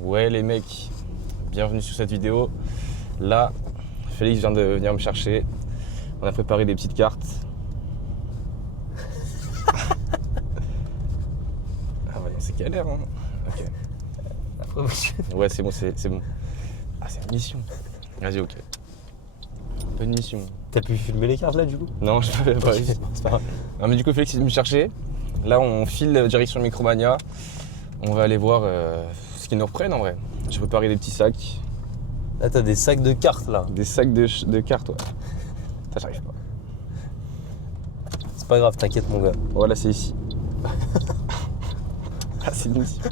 Ouais les mecs, bienvenue sur cette vidéo. Là, Félix vient de venir me chercher. On a préparé des petites cartes. Ah ouais, c'est galère hein. Ok. Ouais c'est bon, c'est bon. Ah c'est une mission. Vas-y ok. Un peu de mission. T'as pu filmer les cartes là du coup? Non, je peux pas réussi. C'est pas grave. Non mais du coup Félix est venu me chercher. Là on file direction Micromania. On va aller voir ce qu'ils nous reprennent en vrai. J'ai préparé des petits sacs. Là t'as des sacs de cartes là. Des sacs de cartes, ouais. Ça, j'arrive pas. C'est pas grave, t'inquiète mon gars. Voilà, c'est ici. Ah, c'est une mission.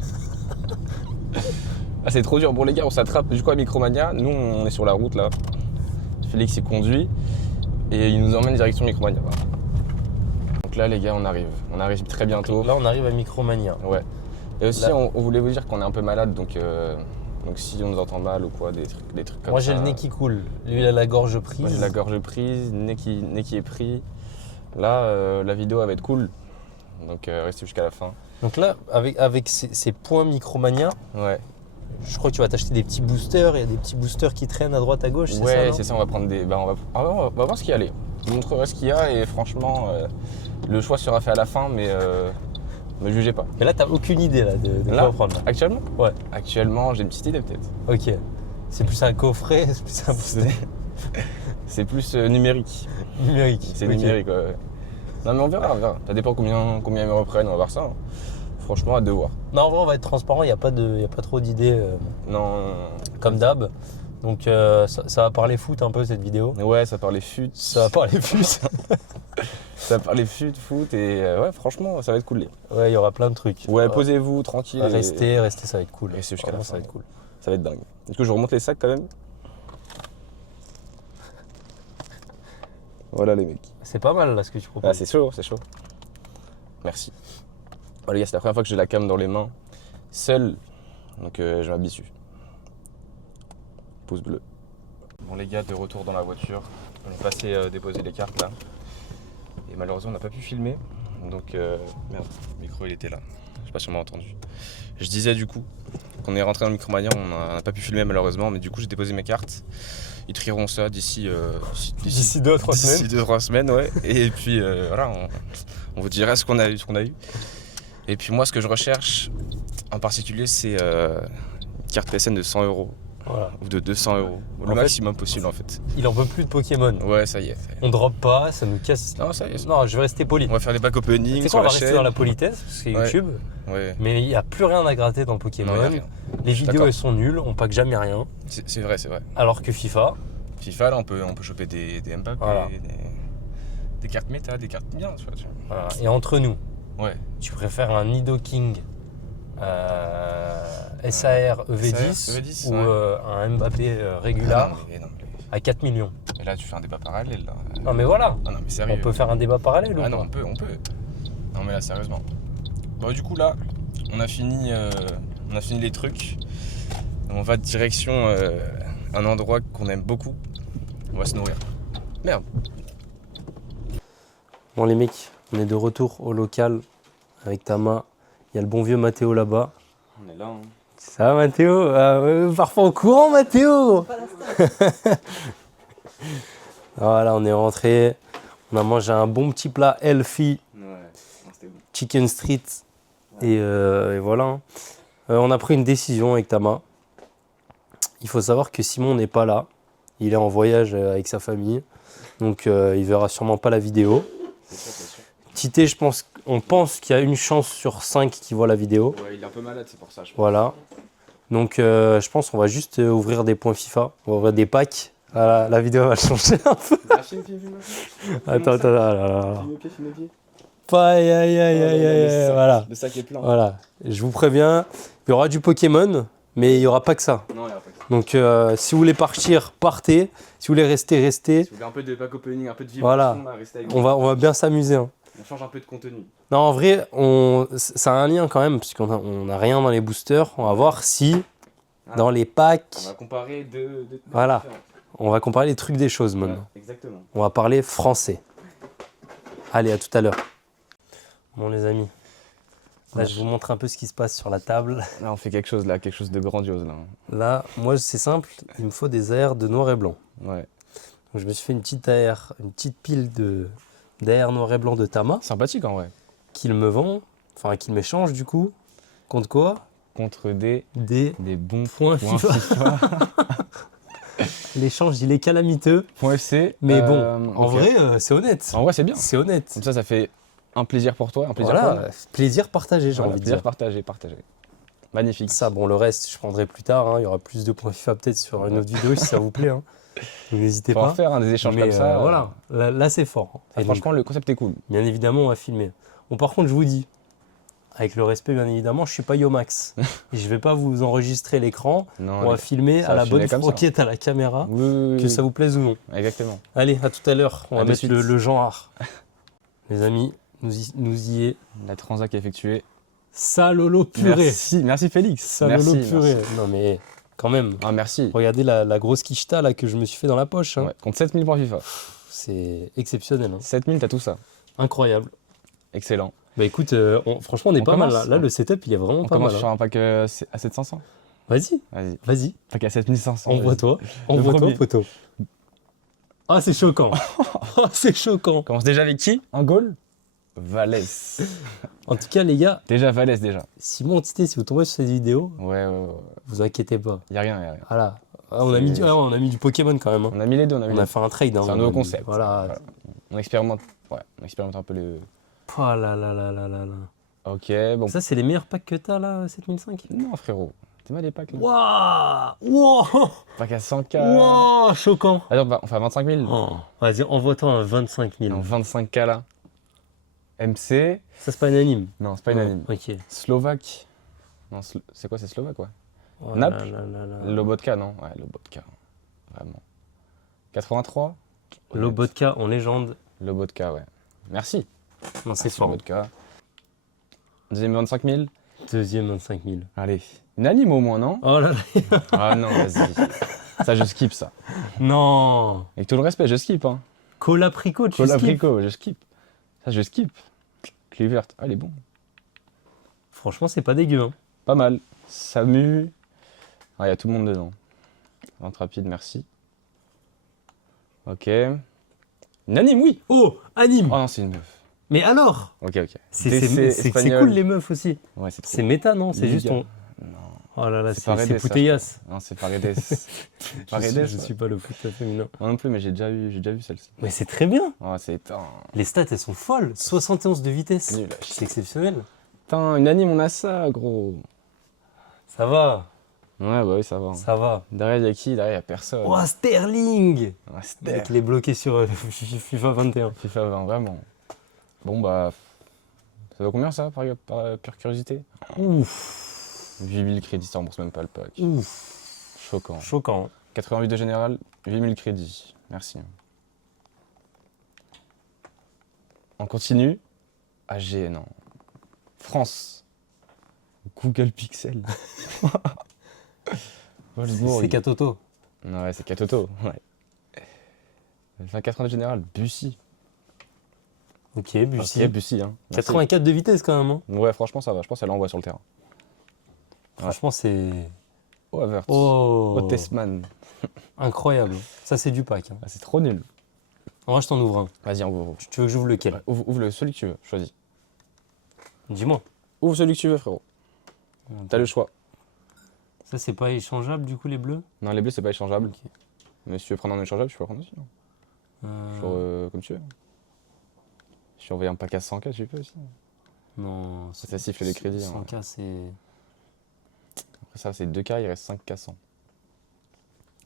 Ah, c'est trop dur. Bon, les gars, on s'attrape du coup à Micromania. Nous, on est sur la route là. Félix, il conduit et il nous emmène direction Micromania. Voilà. Donc là, les gars, on arrive. On arrive très bientôt. Là on arrive à Micromania. Ouais. Et aussi, Là. on voulait vous dire qu'on est un peu malade, donc si on nous entend mal ou quoi, des trucs comme Moi ça. j'ai le nez qui coule. Lui il a la gorge prise. Moi, j'ai la gorge prise, nez qui est pris. Là, la vidéo elle va être cool. Donc restez jusqu'à la fin. Donc là, avec ces points Micromania, Ouais. je crois que tu vas t'acheter des petits boosters. Il y a des petits boosters qui traînent à droite à gauche, c'est ça? Ouais, non c'est ça, on va prendre des. On va voir ce qu'il y a. Je vous montrerai ce qu'il y a et franchement, le choix sera fait à la fin, mais me jugez pas. Mais là t'as aucune idée là, de Là, quoi prendre. Là. actuellement Ouais. Actuellement, j'ai une petite idée peut-être. Ok. C'est plus un coffret, c'est plus un booster C'est plus numérique. numérique. C'est Ok. numérique, ouais. Non, mais on verra. Ça dépend combien ils me reprennent, on va voir ça. Hein. Franchement, hâte de voir. Non, en vrai, on va être transparent, il n'y a pas trop d'idées Non. comme d'hab. Donc ça va parler foot un peu cette vidéo. Ouais, ça parlait fut. Ça va parler foot. Ça parlait foot et ouais, franchement, ça va être cool. Ouais, il y aura plein de trucs. Ouais, posez-vous tranquille. Restez, ça va être cool. Restez jusqu'à la Vraiment, fin. ça va être cool. Ça va être dingue. Du coup, je remonte les sacs quand même. Voilà les mecs. C'est pas mal là ce que tu proposes. Ah, c'est chaud, c'est chaud. Merci. Bon, les gars, c'est la première fois que j'ai la cam dans les mains, seul, donc je m'habitue. Pouce bleu. Bon les gars, de retour dans la voiture, on est passé déposer les cartes là. Et malheureusement, on n'a pas pu filmer. Donc, merde, le micro il était là. Je sais pas si on m'a entendu. Je disais du coup qu'on est rentré dans le Micromania, on n'a pas pu filmer malheureusement, mais du coup j'ai déposé mes cartes. Ils trieront ça d'ici 2 à 3 semaines. D'ici 2-3 semaines, ouais. Et puis voilà, on vous dira ce qu'on a eu. Et puis moi, ce que je recherche en particulier, c'est une carte PSN de 100 € Voilà. ou de 200 €. Le En fait, maximum possible en fait. Il en peut plus de Pokémon. Ouais, ça y est. On drop pas, ça nous casse. Non, ça y est. Non, je vais rester poli. On va faire des pack opening Tu sais sur quoi, on la va rester chaîne. dans la politesse, parce que c'est Ouais. YouTube. Ouais. Mais il n'y a plus rien à gratter dans Pokémon. Non, y a rien. Les Je suis vidéos d'accord. elles sont nulles, on pack jamais rien. C'est vrai, c'est vrai. Alors que FIFA, FIFA, là, on peut choper des Mbappé, Voilà. des cartes méta, des cartes bien, tu vois. voilà. Et entre nous, Ouais. tu préfères un Nidoking SAR EV10 EV10, ou ouais. un Mbappé régular Non, à 4 millions? mais là, tu fais un débat parallèle, là. Non mais voilà, Ah non, mais sérieux. on peut faire un débat parallèle ou Ah non, pas? on peut. Non, mais là, sérieusement. Bon, du coup, là, on a fini les trucs. On va direction un endroit qu'on aime beaucoup. On va se nourrir. Merde. Bon les mecs, on est de retour au local avec Tama. Il y a le bon vieux Mathéo là-bas. On est là, hein. Ça va Mathéo? Parfois au courant Mathéo. Voilà, on est rentré. On a mangé un bon petit plat healthy, Ouais, c'était bon. Chicken Street. Et voilà. Hein. On a pris une décision avec Tama. Il faut savoir que Simon n'est pas là. Il est en voyage avec sa famille. Donc il verra sûrement pas la vidéo. C'est sûr. Tité, on pense qu'il y a une chance sur 5 qui voit la vidéo. Ouais, il est un peu malade, c'est pour ça, je pense. Voilà. Donc je pense qu'on va juste ouvrir des points FIFA. On va ouvrir des packs. Voilà, la vidéo va changer un peu. Attends. Filme pied. Aïe. Voilà. Le sac est plein. Voilà. Je vous préviens, il y aura du Pokémon, mais il n'y aura pas que ça. Non, il n'y a pas que ça. Donc si vous voulez partir, partez. Si vous voulez rester, restez. Si vous voulez un peu de pack opening, un peu de Voilà. vibration, là, restez avec On va bien s'amuser. Hein. On change un peu de contenu. Non, en vrai, ça a un lien quand même, puisqu'on n'a rien dans les boosters. On va voir si dans les packs, On va comparer deux Voilà. différents. on va comparer les trucs des choses maintenant. Ouais, exactement. On va parler français. Allez, à tout à l'heure. Bon les amis, Là, je vous montre un peu ce qui se passe sur la table. Là, on fait quelque chose là, quelque chose de grandiose là. Là, moi, c'est simple. Il me faut des AR de noir et blanc. Ouais. Donc, je me suis fait une petite AR, une petite pile d'AR noir et blanc de Tama Sympathique en vrai. qu'il me vend, enfin qu'il m'échange du coup. Contre quoi? Contre des Des bons points points FIFA. FIFA. L'échange, il est calamiteux. Point FC. Mais bon, en ok. vrai, c'est honnête. En vrai, c'est bien. C'est honnête. Comme ça fait un plaisir pour toi, un plaisir pour Voilà, plaisir partagé, j'ai nous. envie de Plaisir dire. partagé. Magnifique. Ça, bon, le reste, je prendrai plus tard. Hein. Il y aura plus de points FIFA peut-être sur une autre vidéo si ça vous plaît. Hein. Donc, n'hésitez Faut en pas. faire hein, des échanges Mais comme ça. voilà, là, c'est fort. Ça, Et donc, franchement, le concept est cool. bien évidemment, on va filmer. Bon, par contre, je vous dis, avec le respect, bien évidemment, je suis pas Yomax. Et je vais pas vous enregistrer l'écran. Non, On va filmer ça à va la filmer bonne comme ça. croquette à la caméra, oui, que ça vous plaise ou non. Exactement. Allez, à tout à l'heure. On À va de mettre suite. le genre. Les amis, nous y est. La transac est effectuée. Salolo purée. Merci Félix. Salolo Merci, purée. merci. Non mais, quand même. Ah, merci. Regardez la grosse quicheta là que je me suis fait dans la poche. Hein. Ouais, contre 7000 points FIFA. C'est exceptionnel. Hein. 7000, t'as tout ça. Incroyable. Excellent. Bah écoute, franchement, on est On pas mal là. commence. Là, le setup, il est vraiment On pas mal. commence sur Hein. un pack à 7500. Vas-y, Vas-y. vas-y. Pack à 7500. Envoie-toi. Le Envoie-toi, premier. poteau. Ah, c'est choquant. Ah, c'est choquant. On commence déjà avec qui? Un goal? Valès. En tout cas, les gars, Déjà Valès déjà. Simon Tité, si vous tombez sur cette vidéo, Ouais. vous inquiétez pas. Y a rien. Voilà. Ah, on a mis du Pokémon quand même. Hein. On a mis les deux, On a fait un trade. Hein. C'est un On nouveau a mis- concept. Voilà. Voilà. On expérimente. Ouais, on expérimente un peu le. Oh là là là là là là. Ok, bon. Ça, c'est les meilleurs packs que t'as là, 7005? Non, frérot. T'es mal les packs là. Waouh! Wow! Pack à 100K. Wow! Choquant! Alors, on fait à 25 000. Oh. Vas-y, envoie-toi un 25 000. Non, 25K là. MC. Ça, c'est pas un anime. Non, c'est pas une anime. Ok. Slovaque. Non, c'est quoi, c'est Slovaque, ouais. Oh Naples. là là là là. Lobotka, non? Ouais, Lobotka. Vraiment. 83. Lobotka en légende. Lobotka, ouais. Merci. Non, c'est Merci, fort. Lobotka. Deuxième 25 000. Deuxième 25 000. Allez. Une anime au moins, non? Oh là là. Ah non, vas-y. Ça, je skip ça. Non! Avec tout le respect, je skip, hein. Colaprico, tu skip. Colabrico, je skip. Ça, je skip. Clivert, ah, il est bon. Franchement, c'est pas dégueu. Hein. Pas mal. Samu. Ah, il y a tout le monde dedans. Vente rapide, merci. Ok. Une anime, oui. Oh, anime! Oh non, c'est une meuf. Mais alors? Ok. C'est cool les meufs aussi. Ouais, c'est trop. C'est méta, non? C'est Liga. juste ton. Non, Oh là là, C'est Paredes, c'est ça, Putellas. non, c'est Paredes. Je suis pas le foot féminin. Moi non plus, mais j'ai déjà vu celle-ci. Mais c'est très bien. Oh, c'est éteint. Les stats, elles sont folles. 71 de vitesse. Nul à chier. C'est exceptionnel. Putain, une anime, on a ça, gros. Ça va, Ouais, bah oui, ça va. ça va. Derrière, il y a qui? Derrière, il y a personne. Oh, Sterling! Ouais, c'était Mec, il est bloqué sur FIFA 21. FIFA 20, vraiment. Bon, bah. Ça vaut combien ça, par pure curiosité? Ouf. 8000 crédits, ça rembourse même pas le pack. Ouf. Choquant. Choquant. 88 de général, 8000 crédits. Merci. On continue. AG, non. France. Google Pixel. Wolfsburg. C'est Katoto. Ouais, c'est Katoto. Ouais. 24 de général, Bussy. Ok, Bussy. Ok, Bussy. Hein. Merci. 84 de vitesse quand même. Hein. Ouais, franchement, ça va. Je pense qu'elle l'envoie sur le terrain. Franchement, c'est. Oh, Havertz. Oh. Tesman. Incroyable. Ça, c'est du pack. Hein. Ah, c'est trop nul. En vrai, je t'en ouvre un. Vas-y, ouvre. Tu veux que j'ouvre lequel? Ouais, ouvre celui que tu veux, choisis. Dis-moi. Ouvre celui que tu veux, frérot. T'as le choix. Ça, c'est pas échangeable du coup, les bleus? Non, les bleus, c'est pas échangeable. Ok. Mais si tu veux prendre un échangeable, tu peux le prendre aussi. Hein. Comme tu veux. Si tu envoies un pack à 100K, tu peux aussi. Non. Ça siffle les crédits. Hein. 100K, c'est. Après ça, c'est 2K, il reste 5K 100.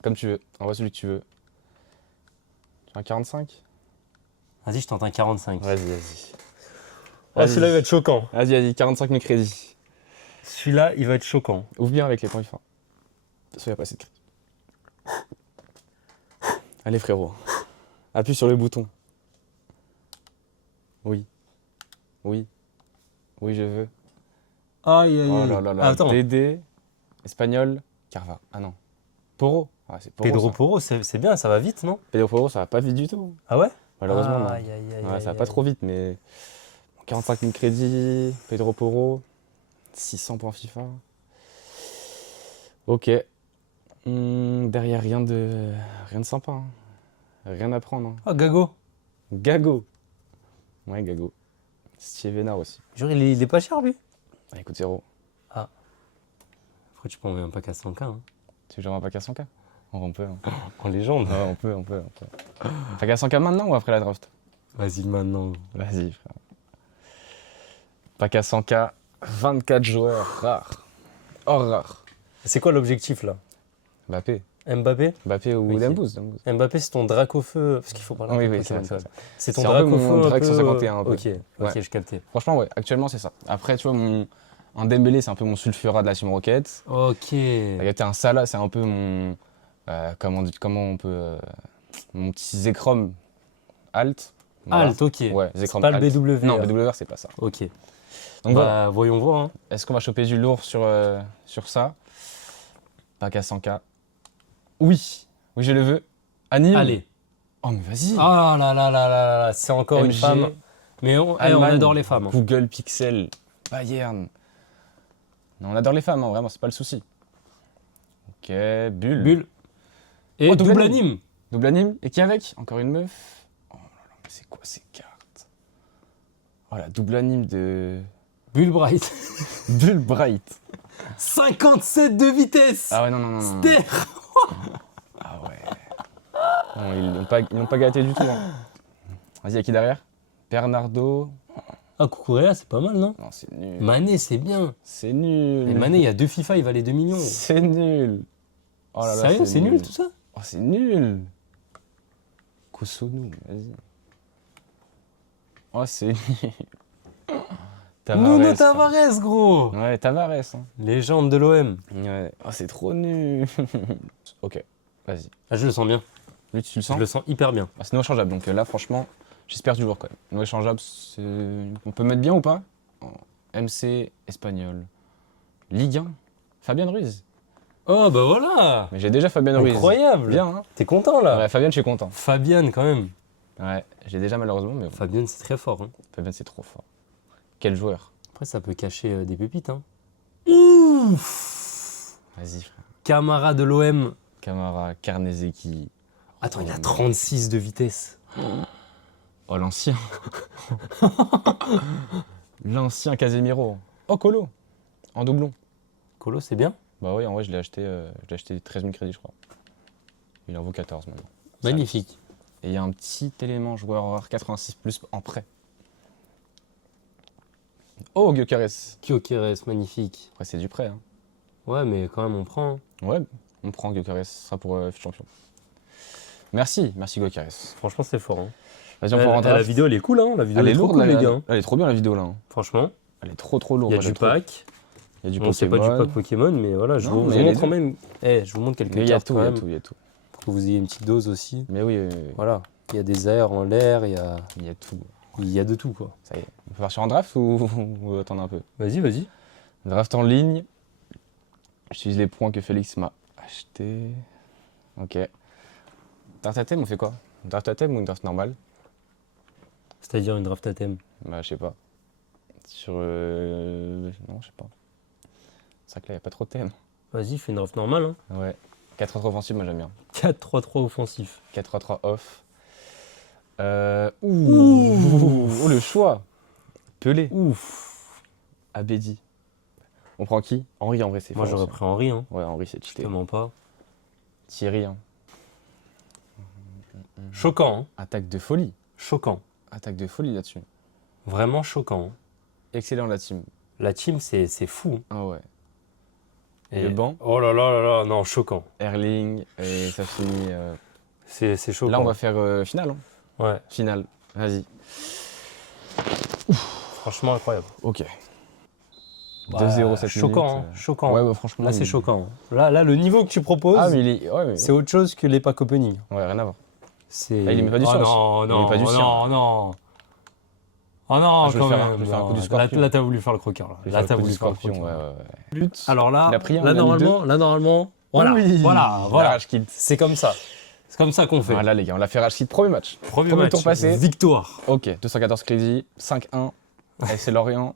Comme tu veux. Envoie celui que tu veux. Tu as un 45? Vas-y, je tente un 45. Vas-y. Ah, celui-là, il va être choquant. Vas-y, 45 000 crédits. Celui-là, il va être choquant. Ouvre bien avec les points FIFA. Ça, il n'y a pas assez de crédit. Allez, frérot. Appuie sur le bouton. Oui. Oui, je veux. Aïe, aïe, Oh aïe. là là là. Attends, Dédé, Espagnol, Carva. Ah non. Poro. Ah, c'est Poro. Pedro ça. Porro, c'est bien, ça va vite, non? Pedro Poro, ça va pas vite du tout. Ah ouais? Malheureusement, non. Aïe, aïe, aïe, Ouais, aïe, ça va aïe. pas trop vite, mais 45 000 crédits, Pedro Poro. 600 points FIFA. Ok. Derrière, rien de sympa. Hein. Rien à prendre. Hein. Ah, Gago. Gago. Ouais, Gago. Stevenard aussi. Genre, il est pas cher, lui. Ah, écoute, 0. Après, tu peux envoyer un pack à 100K. Hein. Tu veux que j'envoie un pack à 100K? On peut. Hein. En légende. Ouais, on peut. Pack à 100K maintenant ou après la draft? Vas-y, maintenant. Vas-y, frère. Pack à 100K, 24 joueurs rares. Hors rares. C'est quoi l'objectif, là? Mbappé. Mbappé Ou Ok. Dembooz. Mbappé, c'est ton drac au feu. Parce qu'il faut parler Oui, de oui, Pokémon, c'est quand ça. même. C'est ton C'est un drac peu au mon feu. drac un peu, 151 un peu. Ok, Ouais. je captais. Franchement, ouais, actuellement, c'est ça. Après, tu vois, un Dembélé, c'est un peu mon sulfura de la Team Rocket. Ok. T'as un Salah, c'est un peu mon. Comment on peut. Mon petit Zekrom alt. Voilà. Alt, ok. Ouais, C'est Zekrom pas le alt. BW. Non, BWR, c'est pas ça. Ok. Donc voilà. Bah, voyons voir. Hein. Est-ce qu'on va choper du lourd sur ça? Pack à 100K. Oui, je le veux. Anime. Allez. Oh, mais vas-y. Ah là là là là là, c'est encore une MG, femme. Mais on Allemagne, adore les femmes. Hein. Google Pixel, Bayern. Non, on adore les femmes, hein, vraiment, c'est pas le souci. Ok, Bulle. Et Oh, double anime. Double anime. Et qui avec? Encore une meuf. Oh là là, mais c'est quoi ces cartes? Oh la double anime de Bulle Bright. Bull Bright. 57 de vitesse. Ah ouais, non. Ster. Ah ouais. Non, ils n'ont pas gâté du tout. Hein. Vas-y, y'a qui derrière? Bernardo. Ah, Cucurella, c'est pas mal, non? Non, c'est nul. Mané, c'est bien. C'est nul. Et Mané, il y a 2 FIFA, il valait 2 millions. C'est nul. Oh là là, Sérieux, c'est nul tout ça? Oh, c'est nul. Kosonou, vas-y. Oh, c'est nul. Nuno Tavares, gros. Ouais, Tavares. Hein. Légende de l'OM. Ouais. Oh, c'est trop nul. Ok, vas-y. Ah, je le sens bien. Lui, tu le Je sens? le sens hyper bien. Ah, c'est non échangeable, donc là, franchement, j'espère du lourd quand même. Non échangeable, on peut mettre bien ou pas? En MC espagnol. Ligue 1, Fabien Ruiz. Oh, bah voilà. Mais j'ai déjà Fabien Ruiz. Incroyable. Bien, hein? T'es content là? Ouais, Fabien, je suis content. Fabienne, quand même. Ouais, j'ai déjà malheureusement, mais bon, Fabienne, c'est très fort. Hein. Fabien, c'est trop fort. Quel joueur. Après, ça peut cacher des pépites. Hein. Ouf. Vas-y, frère. Camara de l'OM. Camara, Karnezeki. Attends, il a 36 de vitesse. Oh, l'ancien. L'ancien Casemiro. Oh, Colo. En doublon. Colo, c'est bien. Bah oui, en vrai, je l'ai acheté 13 000 crédits, je crois. Il en vaut 14 maintenant. Magnifique. Et il y a un petit élément joueur rare 86 plus en prêt. Oh, Gyökeres. Gyökeres, magnifique. Après, c'est du prêt. Hein. Ouais, mais quand même, on prend. Hein. Ouais, on prend Gyökeres. Ce sera pour champion. Merci Gyökeres. Franchement, c'est fort. Hein. Vas-y, on peut rentrer. La vidéo, elle est cool. Hein. La vidéo, Elle est trop lourde, cool, là, les gars. Hein. Elle est trop bien, la vidéo, là. Hein. Franchement, Elle est trop lourde. il y a du pack. Il y a du Bon, c'est pas du pack Pokémon, mais voilà, je Non, vous mais montre les quand même. Je vous montre quelques Mais il y a cartes tout, quand il y a même, tout, il y a tout. pour que vous ayez une petite dose aussi. Mais oui, Voilà, il y a des airs en l'air, il y a tout. il y a de tout quoi. Ça y est. On peut partir en draft ou attendre un peu? Vas-y. Draft en ligne. J'utilise les points que Félix m'a achetés. Ok. Draft à thème, on fait quoi? Une draft à thème ou une draft normale? C'est-à-dire une draft à thème. Bah, je sais pas. Non, je sais pas. C'est vrai que là, il n'y a pas trop de thème. Vas-y, fais une draft normale. Hein. Ouais. 4-3-3 offensif, moi j'aime bien. 4-3-3 offensif. 4-3-3 off. Oh, le choix. Pelé. Ouf. Abedi. On prend qui? Henri, en vrai, c'est Moi fort j'aurais aussi. pris Henri. Hein. Ouais, Henri, c'est Je cheaté. te mens pas. Thierry. Hein. Choquant. Hein. Attaque de folie. Choquant. Attaque de folie là-dessus. Vraiment choquant. Hein. Excellent la team. La team, c'est fou. Ah ouais. Et le banc. Oh là là là là, non, choquant. Erling, et ça finit. C'est choquant. Là, on va faire finale. Hein. Ouais, Finale. Vas-y. franchement incroyable. Ok. Bah, 2-0 cette choquant, minute. hein, choquant. Ouais, franchement. Là, c'est choquant. Hein. Là, le niveau que tu proposes, Ah, mais il est. Ouais, mais... c'est autre chose que les packs opening. Ouais, rien à voir. C'est... Là, il met pas du sien aussi. Non, Il non, met pas du sien. non. Oh non, je vais quand faire même. je vais faire un coup du Non. scorpion. Là, t'as voulu faire le croqueur. Là, Je vais là faire t'as le coup voulu du faire le scorpion. croqueur. Ouais. But. Alors là, Il a pris un, normalement, voilà, Oui. voilà. Rage kit. C'est comme ça. C'est comme ça qu'on fait. Voilà, les gars, on l'a fait rage kit. Premier match. Premier match, tour passé. victoire. Ok, 214 crédits, 5-1. FC Lorient.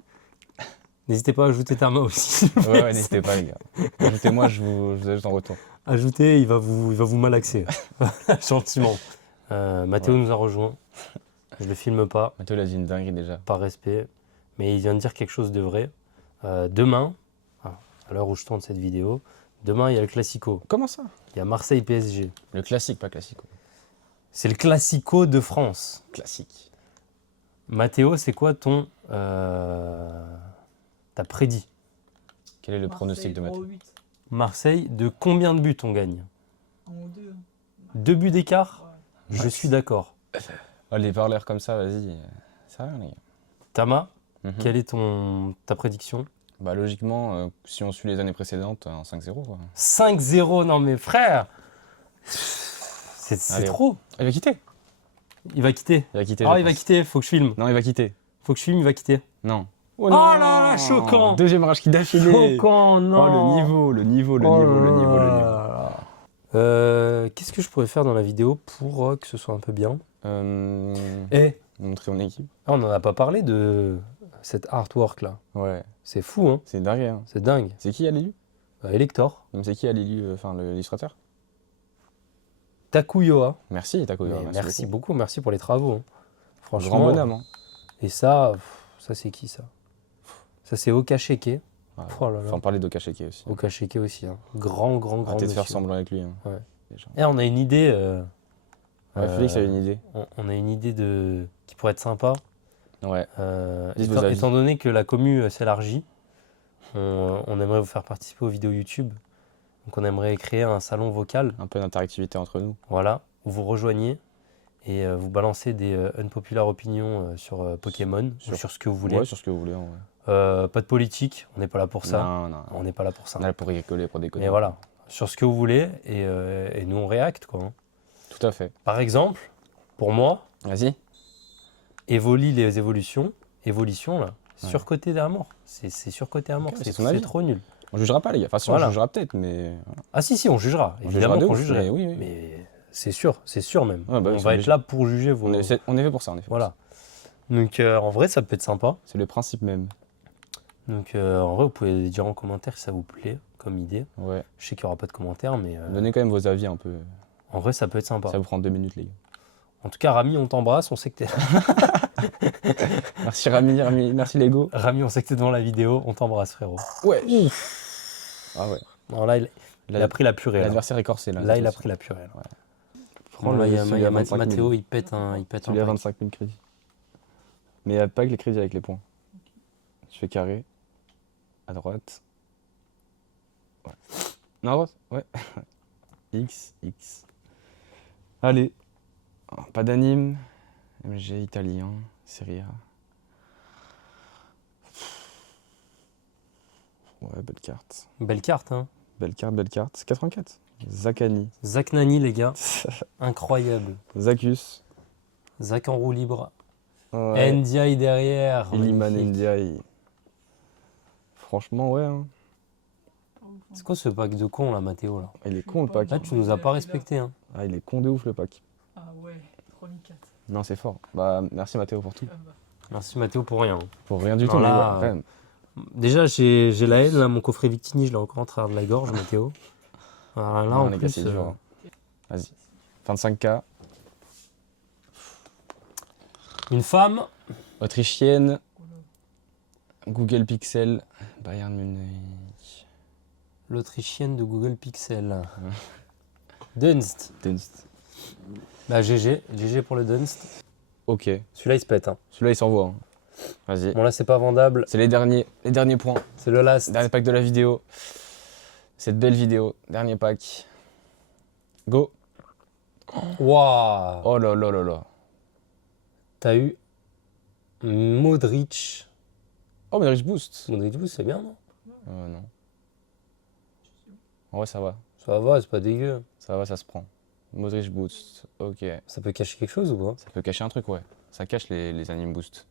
N'hésitez pas à ajouter Tama aussi. Ouais, n'hésitez pas, les gars. Ajoutez-moi, je vous ajoute en retour. Ajoutez, il va vous malaxer. Gentiment. Mathéo Ouais. nous a rejoint. Je le filme pas, Mathéo, il a dit une dinguerie déjà. par respect. Mais il vient de dire quelque chose de vrai. Demain, à l'heure où je tourne cette vidéo, demain, il y a le Classico. Comment ça? Il y a Marseille-PSG. Le classique, pas classico. C'est le Classico de France. Classique. Mathéo, c'est quoi ton... T'as prédit Quel est le pronostic de Mathéo? 3-8. Marseille, de combien de buts on gagne? 1 ou 2. 2 buts d'écart? Ouais. Je suis d'accord. Oh, les parleurs comme ça, vas-y. Ça va, les gars. Tama, Mhm. quelle est ta prédiction? Bah, logiquement, si on suit les années précédentes, en 5-0, quoi. 5-0, non mais frère, c'est Allez. trop. Il va quitter. Il va quitter. Il va quitter. Ah, je il va pense. quitter, faut que je filme. Non, il va quitter. Faut que je filme, il va quitter. Non. Oh là là, choquant. Deuxième rage qui d'affilée. Choquant, non. Oh, le niveau, le niveau, le Oh niveau, le là niveau, le là niveau. là. Qu'est-ce que je pourrais faire dans la vidéo pour que ce soit un peu bien? Eh, Montrer mon équipe. on n'en a pas parlé de cet artwork là. Ouais. C'est fou, hein. C'est dingue, hein. C'est dingue. C'est qui à l'élu? Elector, Même c'est qui à l'élu, enfin l'illustrateur? Takuyoa. Merci, Taco. Mais merci beaucoup, merci pour les travaux, hein. Franchement. Grand bonhomme, hein. Et ça c'est qui ça? Ça c'est Okasheke. Ouais. Oh là là. Faut en parler d'Okasheke aussi. Okasheke aussi, hein. Grand Arrêtez de faire monsieur. semblant avec lui. Hein. Ouais. Déjà. Et on a une idée. Ouais, Félix a une idée. On a une idée qui pourrait être sympa. Ouais. Dites vos Étant, avis. étant donné que la commu s'élargit, on aimerait vous faire participer aux vidéos YouTube. Donc on aimerait créer un salon vocal, Un peu d'interactivité entre nous. voilà, où vous rejoignez et vous balancez des unpopular opinions sur Pokémon, ou sur ce que vous voulez. Ouais, sur ce que vous voulez. En vrai. Pas de politique, on n'est pas là pour ça. Non, non. On n'est pas là pour ça. On est là pour rigoler, pour déconner. Mais voilà, sur ce que vous voulez et nous on réacte quoi, hein. Tout à fait. Par exemple, pour moi, Vas-y. Evoli les évolutions là, Ouais. surcoté à mort. C'est surcoté à mort, Ok, c'est c'est ton avis. trop nul. On jugera pas, les gars. Enfin, si Voilà. on jugera peut-être, mais. Ah si, on jugera. On Évidemment jugera de qu'on ouf, jugerait. mais oui, oui. Mais c'est sûr même. Ouais, bah oui, on c'est va être obligé. là pour juger vos... On est fait pour ça, en effet. Voilà. Donc en vrai, ça peut être sympa. C'est le principe même. Donc en vrai, vous pouvez dire en commentaire si ça vous plaît comme idée. Ouais. Je sais qu'il n'y aura pas de commentaires, mais Donnez quand même vos avis un peu. en vrai, ça peut être sympa. Ça vous prend 2 minutes, les gars. En tout cas, Rami, on t'embrasse. On sait que t'es... Merci Rami, merci Lego. Rami, on sait que t'es devant la vidéo. On t'embrasse, frérot. Ouais. Ah ouais. Alors là, il a pris la purée. Là, L'adversaire est corsé, là. Là, il a pris la purée. Là. Ouais. Bon, là, il y a, celui il y a à 25 000. Mathéo, il pète un Tu pack. lui as 25 000 crédits. Mais il n'y a pas que les crédits avec les points. Tu fais carré. À droite. Ouais. Non, à droite. Ouais. X, X. Allez. Oh, pas d'anime. MG italien. Serie A. Ouais, belle carte. Belle carte, hein. Belle carte, belle carte. 84. Zakani. Zach Nani, les gars. Incroyable. Zacus. Zach en roue libre. Ouais. NDI derrière. Illiman magnifique. Ndiaye. Franchement, ouais. Hein. C'est quoi ce pack de con là, Mathéo là? Il est con le pack. Là, tu nous as pas respecté, hein. Ah, il est con de ouf le pack. Ah ouais, 3004. Non, c'est fort. Bah, merci Mathéo pour tout. Ah bah. Merci Mathéo pour rien. Pour rien du Non, tout, mais là, ouais, quand même. Déjà, j'ai la haine là, mon coffret Victini, je l'ai encore en travers de la gorge, Mathéo. Alors là, Non, en les gars, plus, c'est dur. Hein. Vas-y. 25K. une femme. Autrichienne. Oh là. Google Pixel. Bayern Munich. L'Autrichienne de Google Pixel. Dunst. Dunst. Bah GG pour le Dunst. Ok. Celui-là, il se pète, hein. Celui-là, il s'envoie. Hein. Vas-y. Bon là, c'est pas vendable. C'est les derniers points. C'est le last. Dernier pack de la vidéo. Cette belle vidéo. Dernier pack. Go. Waouh. Oh là là là là. T'as eu Modric. Oh, mais Rich Boost. Modric, c'est bien, non? Non. En vrai, ça va. Ça va, c'est pas dégueu. Ça va, ça se prend. Modric Boost. Ok. Ça peut cacher quelque chose ou pas? Ça peut cacher un truc, ouais. Ça cache les anime boost.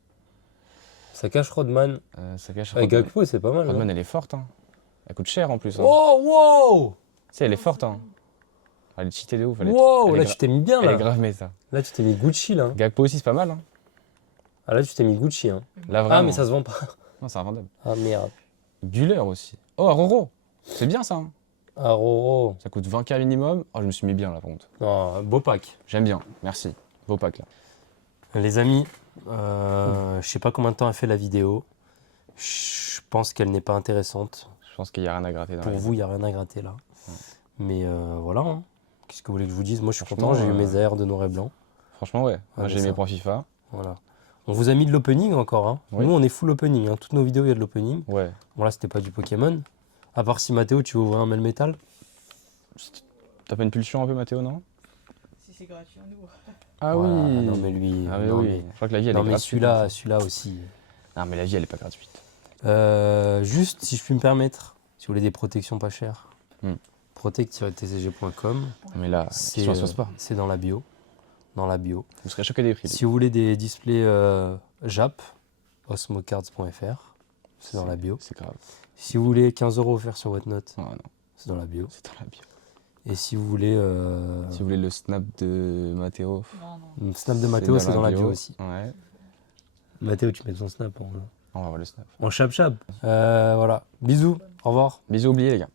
Ça cache Rodman. Ça cache Avec Rodman. Gakpo, c'est pas mal. Rodman, hein. elle est forte, hein. Elle coûte cher en plus. Hein. Oh, wow! Tu sais, elle est forte, hein. Elle est cheatée de ouf. Elle est, Wow, elle est là gra- tu t'es mis bien elle est là. grave méta. Là tu t'es mis Gucci là. Gakpo aussi, c'est pas mal, hein. Ah là tu t'es mis Gucci hein. Là, vraiment. Ah mais ça se vend pas. Non, c'est invendable. Ah merde. Guller aussi. Oh, Aurora. C'est bien ça. Hein. Ah Roro. Ça coûte 20K minimum. Oh, je me suis mis bien là, par contre. Non, beau pack. J'aime bien. Merci. Beau pack là. Les amis, je sais pas combien de temps a fait la vidéo. Je pense qu'elle n'est pas intéressante. Je pense qu'il n'y a rien à gratter dans Pour la vous, il n'y a rien à gratter là. Mais voilà. Hein. Qu'est-ce que vous voulez que je vous dise? Moi, je suis Franchement, content. J'ai eu mes AR de noir et blanc. Franchement, ouais. Ah, Moi, j'ai mais mes ça. points FIFA. Voilà. On vous a mis de l'opening encore. Hein. Oui. Nous, on est full opening. Hein. Toutes nos vidéos, il y a de l'opening. Ouais. Bon, là, c'était pas du Pokémon. À part si Mathéo, tu veux ouvrir un Melmetal. T'as pas une pulsion un peu, Mathéo, non? Si c'est gratuit, on ouvre. Ah Voilà, oui. Non, mais lui. Ah mais non, oui. mais, Je crois que la vie, elle non, est mais gratuite. celui-là aussi. Non, mais la vie, elle est pas gratuite. Juste, si je puis me permettre, si vous voulez des protections pas chères, Hmm. protect-tcg.com, Mais là, c'est question se pose pas. c'est dans la bio. Dans la bio. Vous serez choqué des prix. Si vous voulez des displays JAP, osmocards.fr, c'est dans la bio. C'est grave. Si vous voulez 15 € offerts sur votre note, Oh, non, c'est dans la bio. c'est dans la bio. Et si vous voulez Si vous voulez le snap de Mathéo, Non, non. le snap de Mathéo, c'est dans la bio aussi. Ouais. Mathéo, tu mets ton snap On va voir le snap. en chap-chap. Voilà. Bisous. Au revoir. Bisous, oubliés les gars.